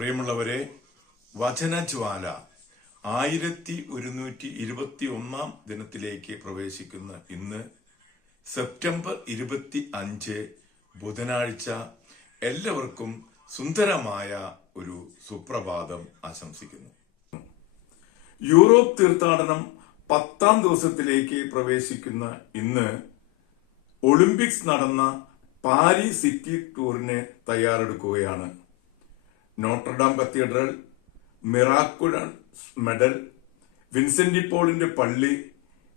പ്രിയമുള്ളവരെ, വചനജ്വാല 1121 ദിനത്തിലേക്ക് പ്രവേശിക്കുന്ന ഇന്ന് സെപ്റ്റംബർ 25 ബുധനാഴ്ച എല്ലാവർക്കും സുന്ദരമായ ഒരു സുപ്രഭാതം ആശംസിക്കുന്നു. യൂറോപ്പ് തീർത്ഥാടനം 10ാം ദിവസത്തിലേക്ക് പ്രവേശിക്കുന്ന ഇന്ന് ഒളിമ്പിക്സ് നടന്ന പാരീസ് സിറ്റി ടൂറിന് തയ്യാറെടുക്കുകയാണ്. Notre Dame cathedral, miraculous medal, Vincent പോളിന്റെ പള്ളി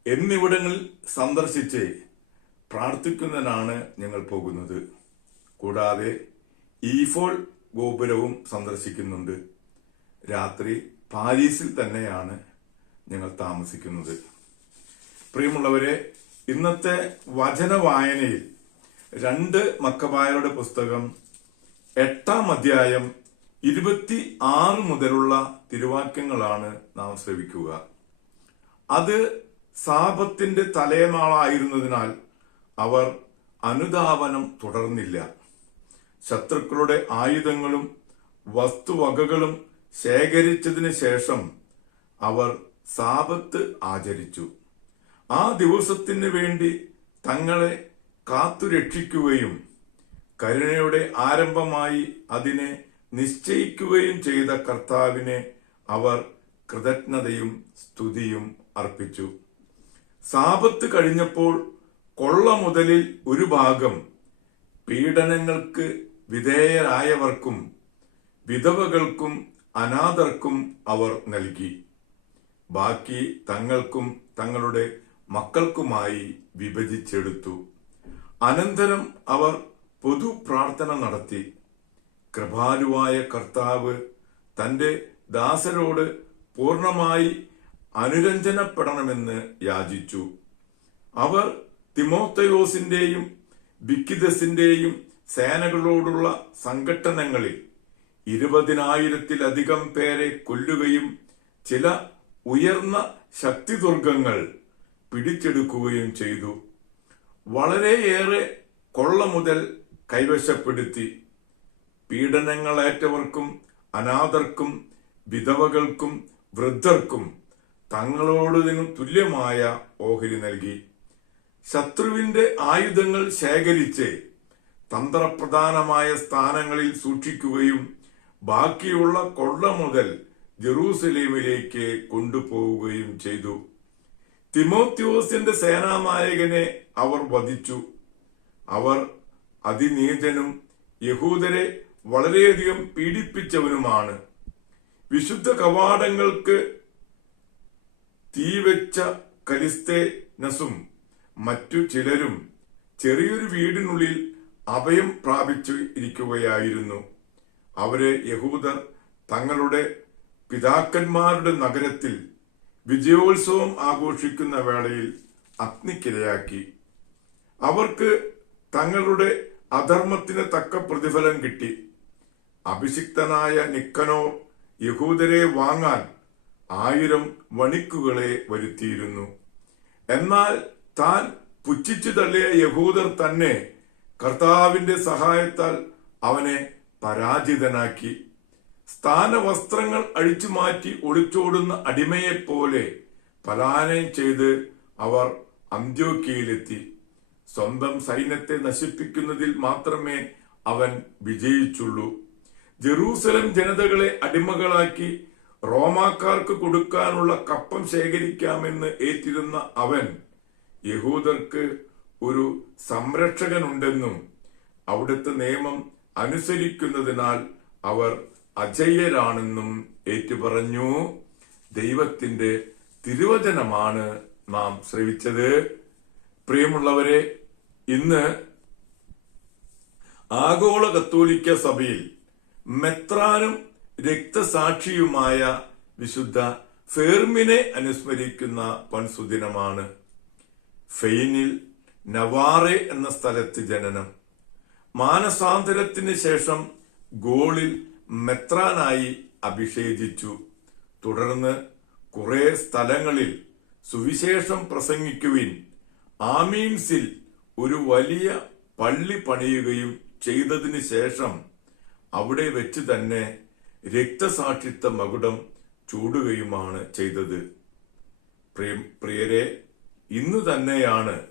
എന്നിവിടങ്ങളിൽ സന്ദർശിച്ച് പ്രാർത്ഥിക്കുന്നതിനാണ് ഞങ്ങൾ പോകുന്നത്. കൂടാതെ ഈഫോൾ ഗോപുരവും സന്ദർശിക്കുന്നുണ്ട്. രാത്രി പാരീസിൽ തന്നെയാണ് ഞങ്ങൾ താമസിക്കുന്നത്. പ്രിയമുള്ളവരെ, ഇന്നത്തെ വചന വായനയിൽ 2 മക്കബായരുടെ പുസ്തകം 8ാം അധ്യായം 26 മുതലുള്ള തിരുവാക്യങ്ങളാണ് നാം ശ്രവിക്കുക. അത് സാപത്തിന്റെ തലേനാളായിരുന്നതിനാൽ അവർ അനുധാവനം തുടർന്നില്ല. ശത്രുക്കളുടെ ആയുധങ്ങളും വസ്തുവകകളും ശേഖരിച്ചതിന് ശേഷം അവർ സാപത്ത് ആചരിച്ചു. ആ ദിവസത്തിന് വേണ്ടി തങ്ങളെ കാത്തുരക്ഷിക്കുകയും കരുണയുടെ ആരംഭമായി അതിനെ നിശ്ചയിക്കുകയും ചെയ്ത കർത്താവിനെ അവർ കൃതജ്ഞതയും സ്തുതിയും അർപ്പിച്ചു. സാപത്ത് കഴിഞ്ഞപ്പോൾ കൊള്ള മുതലിൽ ഒരു ഭാഗം പീഡനങ്ങൾക്ക് വിധേയരായവർക്കും വിധവകൾക്കും അനാഥർക്കും അവർ നൽകി. ബാക്കി തങ്ങൾക്കും തങ്ങളുടെ മക്കൾക്കുമായി വിഭജിച്ചെടുത്തു. അനന്തരം അവർ പൊതു പ്രാർത്ഥന നടത്തി. കൃപാലുവായ കർത്താവ് തന്റെ ദാസരോട് പൂർണ്ണമായി അനുരഞ്ജനപ്പെടണമെന്ന് യാചിച്ചു. അവർ തിമോത്തയോസിന്റെയും ബിക്കിദസിന്റെയും സേനകളോടുള്ള സംഘട്ടനങ്ങളിൽ 20,000-ത്തിലധികം പേരെ കൊല്ലുകയും ചില ഉയർന്ന ശക്തിദുർഗങ്ങൾ പിടിച്ചെടുക്കുകയും ചെയ്തു. വളരെയേറെ കൊള്ള മുതൽ കൈവശപ്പെടുത്തി. പീഡനങ്ങളേറ്റവർക്കും അനാഥർക്കും വിധവകൾക്കും വൃദ്ധർക്കും തങ്ങളോടതിനും തുല്യമായ ഓഹരി നൽകി. ശത്രുവിന്റെ ആയുധങ്ങൾ ശേഖരിച്ച് തന്ത്രപ്രധാനമായ സ്ഥാനങ്ങളിൽ സൂക്ഷിക്കുകയും ബാക്കിയുള്ള കൊള്ള മുതൽ ജെറൂസലേമിലേക്ക് കൊണ്ടുപോവുകയും ചെയ്തു. തിമോത്തിയോസിന്റെ സേനാനായകനെ അവർ വധിച്ചു. അവർ അതിനീചനും യഹൂദരെ വളരെയധികം പീഡിപ്പിച്ചവനുമാണ്. വിശുദ്ധ കവാടങ്ങൾക്ക് തീവെച്ച കലിസ്തേനസും മറ്റു ചിലരും ചെറിയൊരു വീടിനുള്ളിൽ അഭയം പ്രാപിച്ചു ഇരിക്കുകയായിരുന്നു. അവരെ യഹൂദർ തങ്ങളുടെ പിതാക്കന്മാരുടെ നഗരത്തിൽ വിജയോത്സവം ആഘോഷിക്കുന്ന വേളയിൽ അഗ്നിക്കിരയാക്കി. അവർക്ക് തങ്ങളുടെ അധർമ്മത്തിന് തക്ക പ്രതിഫലം കിട്ടി. അഭിഷിക്തനായ നിക്കനോർ യഹൂദരെ വാങ്ങാൻ 1000 വണിക്കുകളെ വരുത്തിയിരുന്നു. എന്നാൽ താൻ പുച്ഛിച്ചു തള്ളിയ യഹൂദർ തന്നെ കർത്താവിന്റെ സഹായത്താൽ അവനെ പരാജിതനാക്കി. സ്ഥാനവസ്ത്രങ്ങൾ അഴിച്ചുമാറ്റി ഒളിച്ചോടുന്ന അടിമയെപ്പോലെ പലായനം ചെയ്ത് അവർ അന്ത്യോക്യയിലെത്തി. സ്വന്തം സൈന്യത്തെ നശിപ്പിക്കുന്നതിൽ മാത്രമേ അവൻ വിജയിച്ചുള്ളൂ. ജെറൂസലം ജനതകളെ അടിമകളാക്കി റോമാക്കാർക്ക് കൊടുക്കാനുള്ള കപ്പം ശേഖരിക്കാമെന്ന് ഏറ്റിരുന്ന അവൻ യഹൂദർക്ക് ഒരു സംരക്ഷകനുണ്ടെന്നും അവിടുത്തെ നിയമം അനുസരിക്കുന്നതിനാൽ അവർ അജയ്യരാണെന്നും ഏറ്റുപറഞ്ഞു. ദൈവത്തിന്റെ തിരുവചനമാണ് നാം ശ്രവിച്ചത്. പ്രിയമുള്ളവരെ, ഇന്ന് ആഗോള കത്തോലിക്ക സഭയിൽ മെത്രാനും രക്തസാക്ഷിയുമായ വിശുദ്ധ ഫെർമിനെ അനുസ്മരിക്കുന്ന പൻസുദിനമാണ്. ഫെയിനിൽ നവാറെ എന്ന സ്ഥലത്ത് ജനനം. മാനസാന്തരത്തിന് ശേഷം ഗോളിൽ മെത്രാനായി അഭിഷേചിച്ചു. തുടർന്ന് കുറെ സ്ഥലങ്ങളിൽ സുവിശേഷം പ്രസംഗിക്കുവിൻ, ആമീൻസിൽ ഒരു വലിയ പള്ളി പണിയുകയും ചെയ്തതിനു ശേഷം അവിടെ വെച്ച് തന്നെ രക്തസാക്ഷിത്വ മകുടം ചൂടുകയുമാണ് ചെയ്തത്. പ്രിയരെ, ഇന്നു തന്നെയാണ്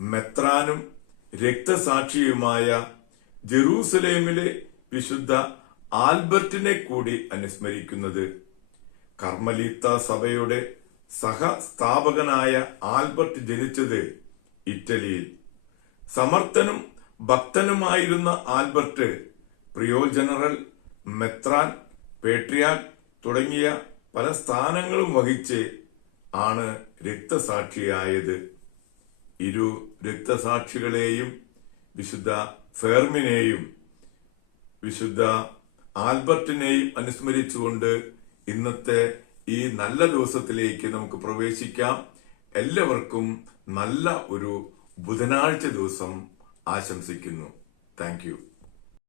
മെത്രാനും രക്തസാക്ഷിയുമായ ജെറൂസലേമിലെ വിശുദ്ധ ആൽബർട്ടിനെ കൂടി അനുസ്മരിക്കുന്നത്. കർമ്മലീത്ത സഭയുടെ സഹസ്ഥാപകനായ ആൽബർട്ട് ജനിച്ചത് ഇറ്റലിയിൽ. സമർത്ഥനും ഭക്തനുമായിരുന്ന ആൽബർട്ട് പ്രിയോ ജനറൽ, മെത്രാൻ, പേട്രിയാൻ തുടങ്ങിയ പല സ്ഥാനങ്ങളും വഹിച്ച് ആണ് രക്തസാക്ഷിയായത്. ഇരു രക്തസാക്ഷികളെയും, വിശുദ്ധ ഫെർമിനെയും വിശുദ്ധ ആൽബർട്ടിനെയും അനുസ്മരിച്ചുകൊണ്ട് ഇന്നത്തെ ഈ നല്ല ദിവസത്തിലേക്ക് നമുക്ക് പ്രവേശിക്കാം. എല്ലാവർക്കും നല്ല ഒരു ബുധനാഴ്ച ദിവസം ആശംസിക്കുന്നു. Thank you.